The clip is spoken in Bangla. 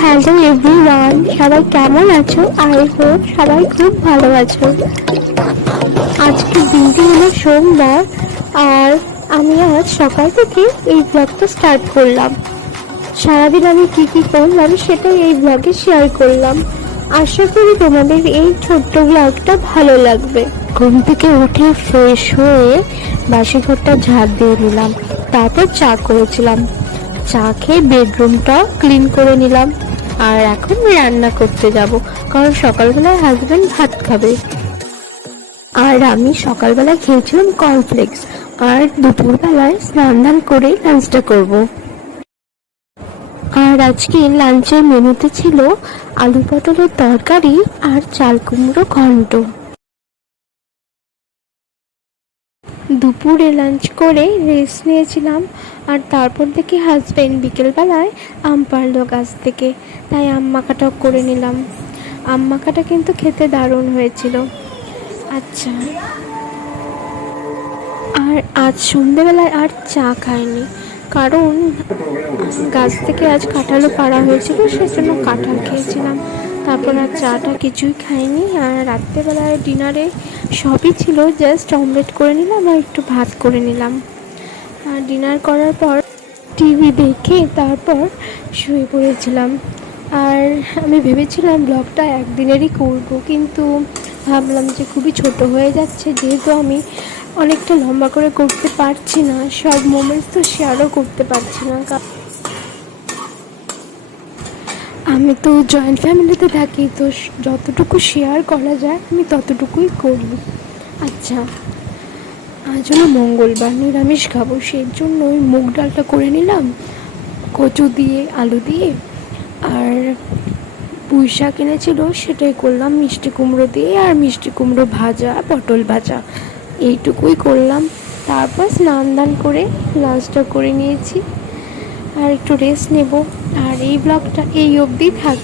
হ্যালো এভরিওয়ান, সবাই কেমন আছো? আই হোপ সবাই খুব ভালো আছো। আজকের দিনটি হলো সোমবার, আর আমি আজ সকাল থেকে এই ব্লগটা স্টার্ট করলাম। সারাদিন আমি কি কি করলাম সেটাই এই ব্লগে শেয়ার করলাম। আশা করি তোমাদের এই ছোট্ট ব্লগটা ভালো লাগবে। ঘুম থেকে উঠে ফ্রেশ হয়ে বাসি ঘরটা ঝাড় দিয়ে নিলাম, তারপর চা করেছিলাম। চা খেয়ে বেডরুমটাও ক্লিন করে নিলাম। আর এখন রান্না করতে যাব, কারণ সকালবেলায় হাজবেন্ড ভাত খাবে। আর আমি সকালবেলায় খেয়েছিলাম কর্নফ্লেক্স, আর দুপুরবেলায় স্নান ধান করে লাঞ্চটা করব। আর আজকে লাঞ্চের মেনুতে ছিল আলু পটলের তরকারি আর চাল কুমড়ো ঘন্ট। দুপুরে লাঞ্চ করে রেস্ট নিয়েছিলাম, আর তারপর দেখি হাজব্যান্ড বিকেলবেলায় আম পাড়লো গাছ থেকে, তাই আম মাখাটাও করে নিলাম। আম মাখাটা কিন্তু খেতে দারুণ হয়েছিল। আচ্ছা, আর আজ সন্ধ্যেবেলায় আর চা খাইনি, কারণ গাছ থেকে আজ কাঁঠালও পাড়া হয়েছিল, সেজন্য কাঁঠাল খেয়েছিলাম। তারপর আর চাটা কিছুই খাইনি। আর রাত্রেবেলায় ডিনারে সবই ছিল, জাস্ট অমলেট করে নিলাম আর একটু ভাত করে নিলাম। আর ডিনার করার পর টিভি দেখে তারপর শুয়ে পড়েছিলাম। আর আমি ভেবেছিলাম ব্লগটা একদিনেরই করব, কিন্তু ভাবলাম যে খুবই ছোট হয়ে যাচ্ছে, যেহেতু আমি অনেকটা লম্বা করে করতে পারছি না, সব মোমেন্টস তো শেয়ারও করতে পারছি না। আমি তো জয়েন্ট ফ্যামিলিতে থাকি, তো যতটুকু শেয়ার করা যায় আমি ততটুকুই করি। আচ্ছা, আজ হলো মঙ্গলবার, নিরামিষ খাবো, সেই জন্য ওই মুগ ডালটা করে নিলাম কচু দিয়ে, আলু দিয়ে। আর পুঁই শাক এনেছিল, সেটাই করলাম মিষ্টি কুমড়ো দিয়ে, আর মিষ্টি কুমড়ো ভাজা, পটল ভাজা, এইটুকুই করলাম। তারপর স্নান দান করে লাঞ্চটা করে নিয়েছি, আর একটু রেস্ট নেব। আর এই ব্লগটা এই অবধি থাকবে।